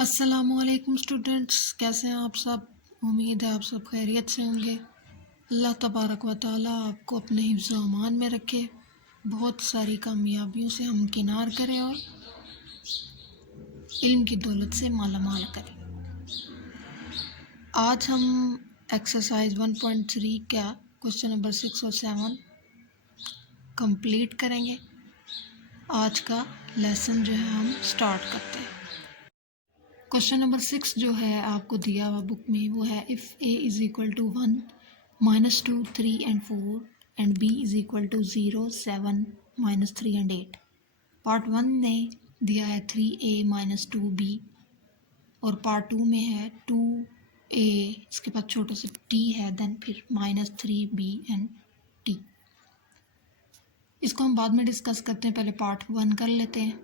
अस्सलामुअलैकुम स्टूडेंट्स, कैसे हैं आप सब। उम्मीद है आप सब खैरियत से होंगे। अल्लाह तबारक व तआला आपको अपने हिफ्ज़ व अमान में रखे, बहुत सारी कामयाबियों से हमकिनार करे और इल्म की दौलत से माला माल करे। आज हम एक्सरसाइज 1.3 का क्वेश्चन नंबर 6 और 7 कंप्लीट करेंगे। आज का लेसन जो है हम स्टार्ट करते हैं। क्वेश्चन नंबर 6 जो है आपको दिया हुआ बुक में वो है if a is equal to 1 -2 3 and 4 and b is equal to 0 7 -3 and 8। Part 1 ने दिया है 3a - 2b और पार्ट 2 में है 2a, इसके बाद छोटा सा t है, देन फिर -3b एंड t। इसको हम बाद में डिस्कस करते हैं, पहले पार्ट 1 कर लेते हैं।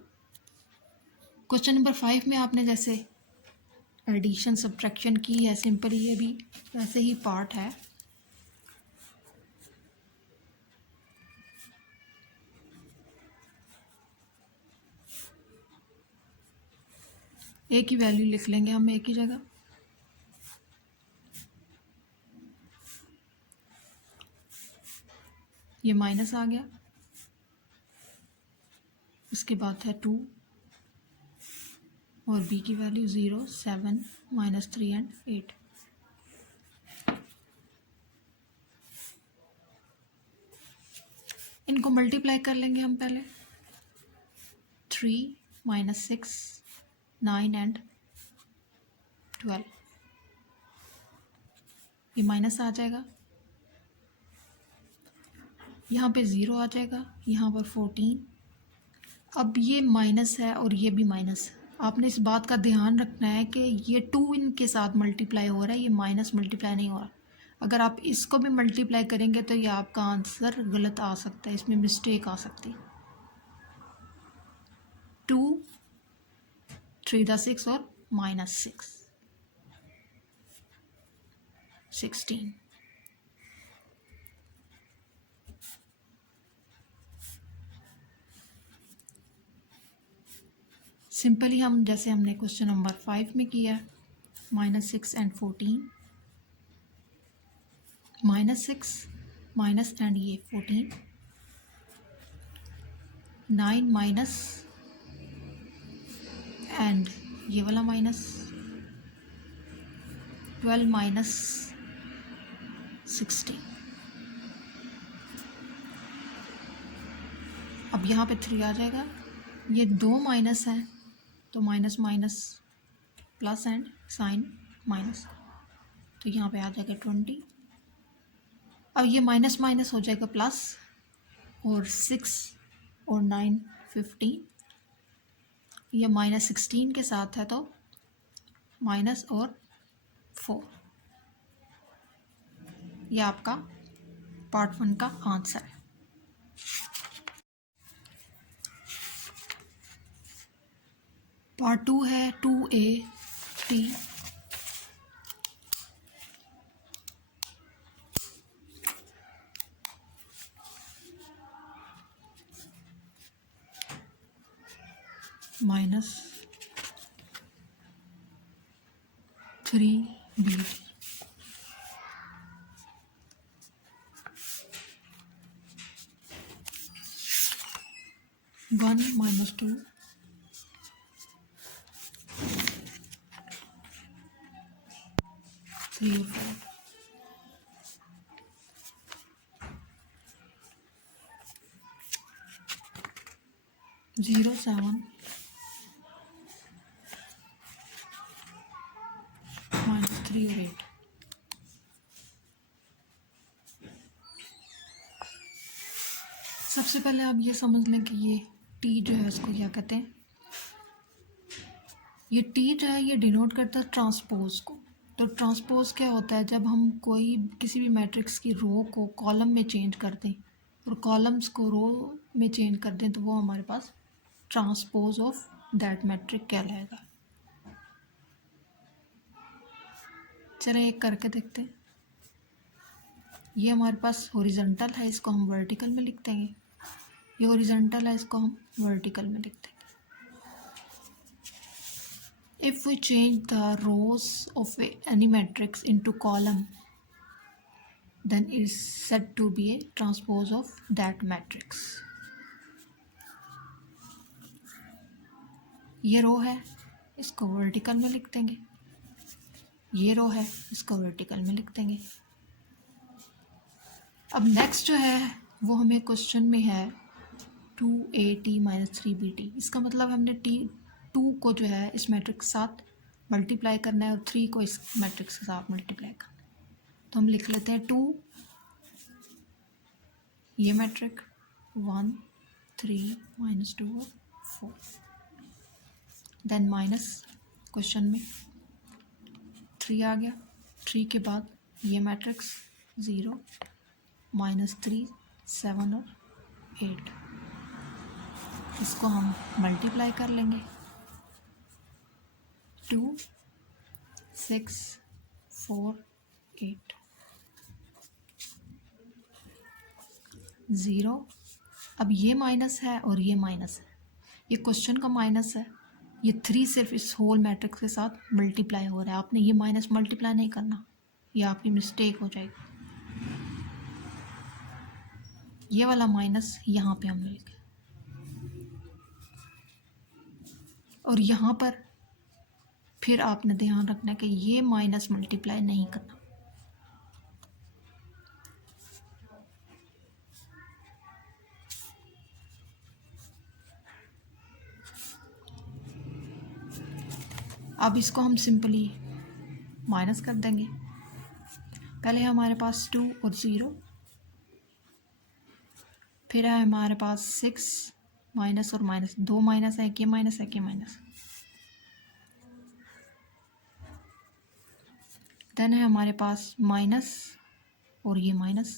क्वेश्चन नंबर 5 में आपने जैसे एडिशन सब्ट्रैक्शन की है सिंपल, ये भी वैसे ही पार्ट है। एक ही वैल्यू लिख लेंगे हम एक ही जगह। ये माइनस आ गया, इसके बाद है 2 और b की वैल्यू 0 7 -3 एंड 8। इनको मल्टीप्लाई कर लेंगे हम पहले। 3 - 6 9 एंड 12, ये माइनस आ जाएगा, यहाँ पे 0 आ जाएगा, यहाँ पर 14। अब ये माइनस है और ये भी माइनस है। आपने इस बात का ध्यान रखना है कि ये 2 इनके साथ मल्टीप्लाई हो रहा है, ये माइनस मल्टीप्लाई नहीं हो रहा। अगर आप इसको भी मल्टीप्लाई करेंगे तो ये आपका आंसर गलत आ सकता है, इसमें मिस्टेक आ सकती है। 2 3 6 और -6 16। सिंपली हम जैसे हमने क्वेश्चन नंबर 5 में किया, -6 एंड 14 -6 माइनस एंड ये 14 9 माइनस एंड ये वाला माइनस 12 माइनस 16। अब यहाँ पे 3 आ जाएगा, ये 2 माइनस है तो minus minus plus and sign minus, तो यहाँ पे आ जाएगा 20। अब ये माइनस माइनस हो जाएगा प्लस, और 6 और 9 15, ये -16 के साथ है तो माइनस और 4। ये आपका पार्ट 1 का आंसर है। पार्ट 2 है 2a t -3b 1 -2 3 और 4 0 7 -3 और 8। सबसे पहले आप ये समझ लें कि ये t जो है इसको क्या कहते हैं। ये t जो है ये डिनोट करता है ट्रांसपोज को। तो ट्रांसपोज क्या होता है, जब हम कोई किसी भी मैट्रिक्स की रो को कॉलम में चेंज कर दें और कॉलम्स को रो में चेंज कर दें तो वो हमारे पास ट्रांसपोज ऑफ दैट मैट्रिक कहलाएगा। चलिए एक करके देखते हैं। ये हमारे पास हॉरिजॉन्टल है, इसको हम वर्टिकल में लिख देंगे। ये हॉरिजॉन्टल है, इसको हम वर्टिकल में लिख देंगे। If we change the rows of any matrix into column, then it is said to be a transpose of that matrix. ये रो है, इसको वर्टिकल में लिख देंगे, ये रो है, इसको वर्टिकल में लिख देंगे। अब नेक्स्ट जो है वो हमें क्वेश्चन में है 2at - 3bt। इसका मतलब हमने 2 को जो है इस मैट्रिक्स के साथ मल्टीप्लाई करना है और 3 को इस मैट्रिक्स के साथ मल्टीप्लाई करना है। तो हम लिख लेते हैं 2, ये मैट्रिक 1 3 -2 4, देन माइनस क्वेश्चन में 3 आ गया, 3 के बाद ये मैट्रिक्स 0 -3 7 और 8, इसको हम मल्टीप्लाई कर लेंगे। 2 6 4 8 0। अब ये माइनस है और ये माइनस है, ये क्वेश्चन का माइनस है, ये 3 सिर्फ इस होल मैट्रिक्स के साथ मल्टीप्लाई हो रहा है। आपने ये माइनस मल्टीप्लाई नहीं करना, ये आपकी मिस्टेक हो जाएगी। ये वाला माइनस यहाँ पे हम लिखें और यहाँ पर फिर आपने ध्यान रखना है कि ये माइनस मल्टीप्लाई नहीं करना। अब इसको हम सिंपली माइनस कर देंगे। पहले हमारे पास 2 और 0, फिर है हमारे पास 6 माइनस और माइनस, 2 माइनस है, एक ये माइनस है, एक ये माइनस। देन है हमारे पास माइनस और ये माइनस,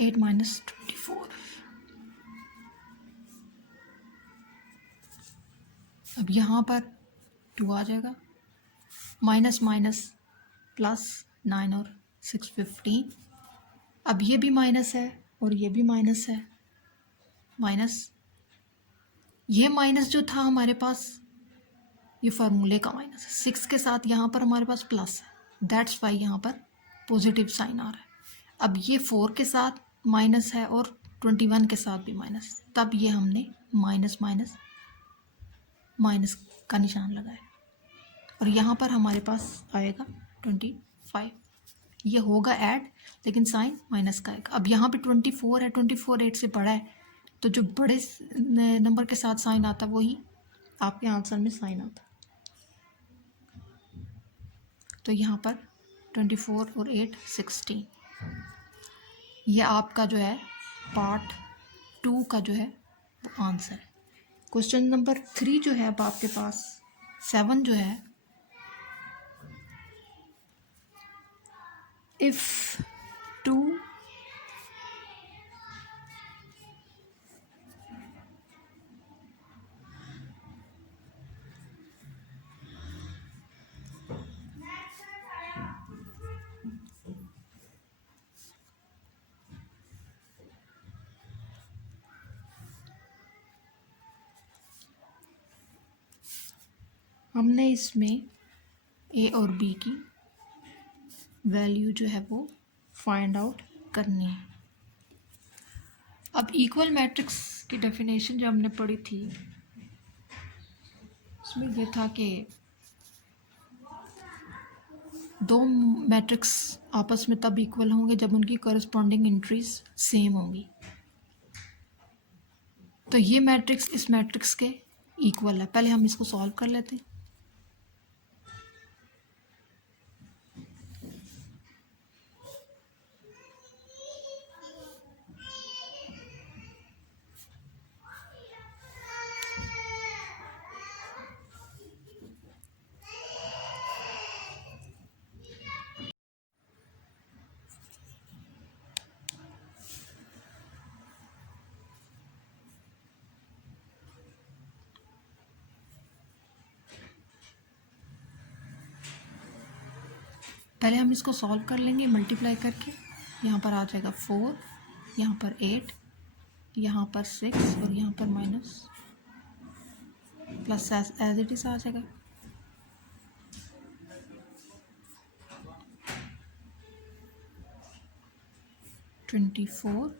एट माइनस 24। अब यहाँ पर 2 आ जाएगा, माइनस माइनस प्लस 9 और 6 15। अब ये भी माइनस है और ये भी माइनस है, माइनस, ये माइनस जो था हमारे पास ये फार्मूले का माइनस है। 6 के साथ यहाँ पर हमारे पास प्लस है, दैट्स वाई यहाँ पर पॉजिटिव साइन आ रहा है। अब ये 4 के साथ माइनस है और 21 के साथ भी माइनस, तब ये हमने माइनस माइनस माइनस का निशान लगाया और यहाँ पर हमारे पास आएगा 25। ये होगा ऐड, लेकिन साइन माइनस का आएगा। अब यहाँ पे 24 है, 24 8 से बड़ा है, तो जो बड़े नंबर के साथ साइन आता है वही आपके आंसर में साइन आता है। तो यहाँ पर 24 और 8 16। ये आपका जो है पार्ट 2 का जो है वो आंसर है। क्वेश्चन नंबर 3 जो है अब आपके पास 7 जो है, इफ 2 हमने इसमें ए और बी की वैल्यू जो है वो फाइंड आउट करनी है। अब इक्वल मैट्रिक्स की डेफिनेशन जो हमने पढ़ी थी उसमें ये था कि दो मैट्रिक्स आपस में तब इक्वल होंगे जब उनकी कॉरस्पॉन्डिंग एंट्रीज सेम होंगी। तो ये मैट्रिक्स इस मैट्रिक्स के इक्वल है। पहले हम इसको सॉल्व कर लेते हैं। पहले हम इसको सॉल्व कर लेंगे मल्टीप्लाई करके। यहाँ पर आ जाएगा 4, यहाँ पर 8, यहाँ पर 6 और यहाँ पर minus plus as it is आ जाएगा। $24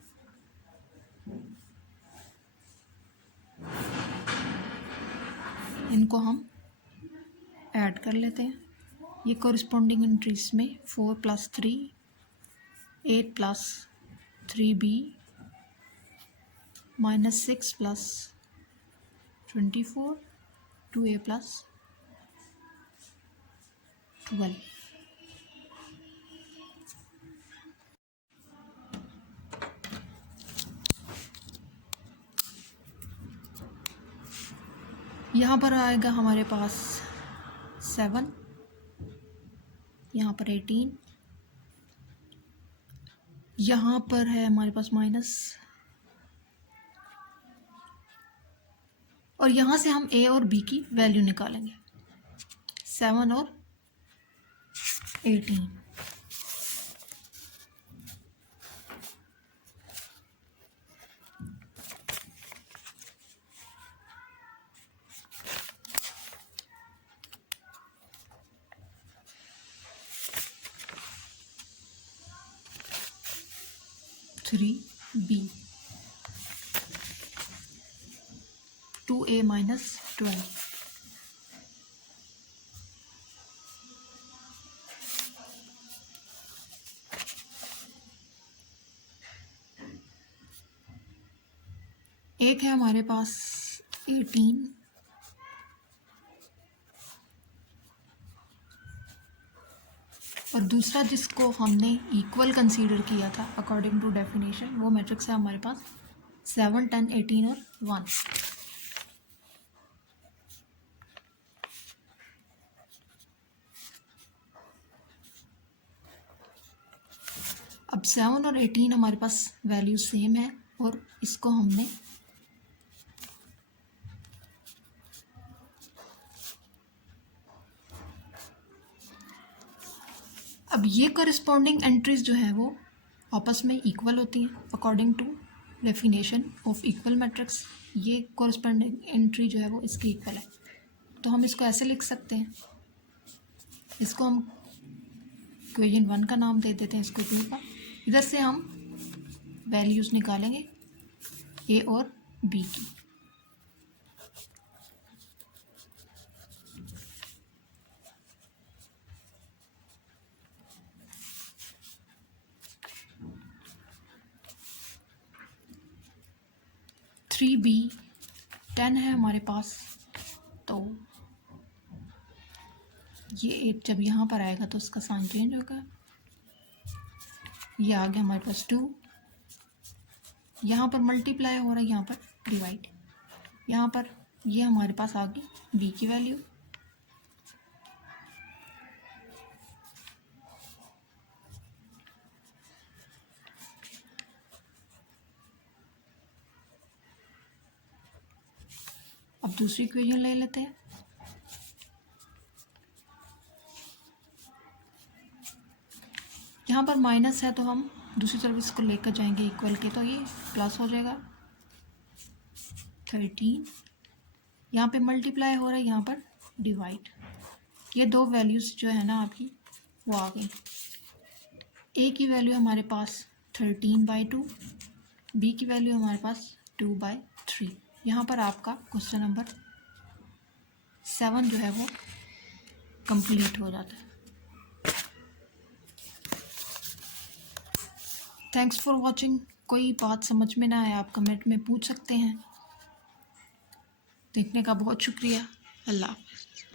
इनको हम ऐड कर लेते हैं। ये कॉरस्पॉन्डिंग एंट्रीज में 4 + 3 8 + 3b -6 + 24 2a + 12। यहाँ पर आएगा हमारे पास 7, यहाँ पर 18, यहाँ पर है हमारे पास माइनस, और यहाँ से हम a और b की वैल्यू निकालेंगे। 7 और 18। Three b 2a - 12। एक है हमारे पास 18, और दूसरा जिसको हमने इक्वल कंसीडर किया था अकॉर्डिंग टू डेफिनेशन, वो मैट्रिक्स है हमारे पास 7 10 18 और 1। अब 7 और 18 हमारे पास वैल्यू सेम है, और इसको हमने अब ये कॉरस्पॉन्डिंग एंट्रीज जो है वो आपस में इक्वल होती हैं according to definition of equal matrix. ये कॉरस्पॉन्डिंग एंट्री जो है वो इसकी इक्वल है, तो हम इसको ऐसे लिख सकते हैं। इसको हम इक्वेशन 1 का नाम दे देते हैं, इसको 2 का। इधर से हम वैल्यूज़ निकालेंगे ए और बी की। थ्री बी 10 है हमारे पास, तो ये 8 जब यहाँ पर आएगा तो उसका साइन चेंज होगा। ये आ गया हमारे पास 2, यहाँ पर मल्टीप्लाई हो रहा है, यहाँ पर डिवाइड, यहाँ पर ये हमारे पास आ गई बी की वैल्यू। अब दूसरी इक्वेशन ले लेते हैं। यहाँ पर माइनस है तो हम दूसरी तरफ इसको लेकर जाएंगे इक्वल के, तो ये प्लस हो जाएगा 13। यहाँ पे मल्टीप्लाई हो रहा है, यहाँ पर डिवाइड। ये दो वैल्यूज़ जो है ना आपकी वो आ गई। ए की वैल्यू हमारे पास 13/2, बी की वैल्यू हमारे पास 2/3। यहाँ पर आपका क्वेश्चन नंबर 7 जो है वो कंप्लीट हो जाता है। Thanks for watching. कोई बात समझ में ना आए आप कमेंट में पूछ सकते हैं। देखने का बहुत शुक्रिया। अल्लाह हाफ़िज़।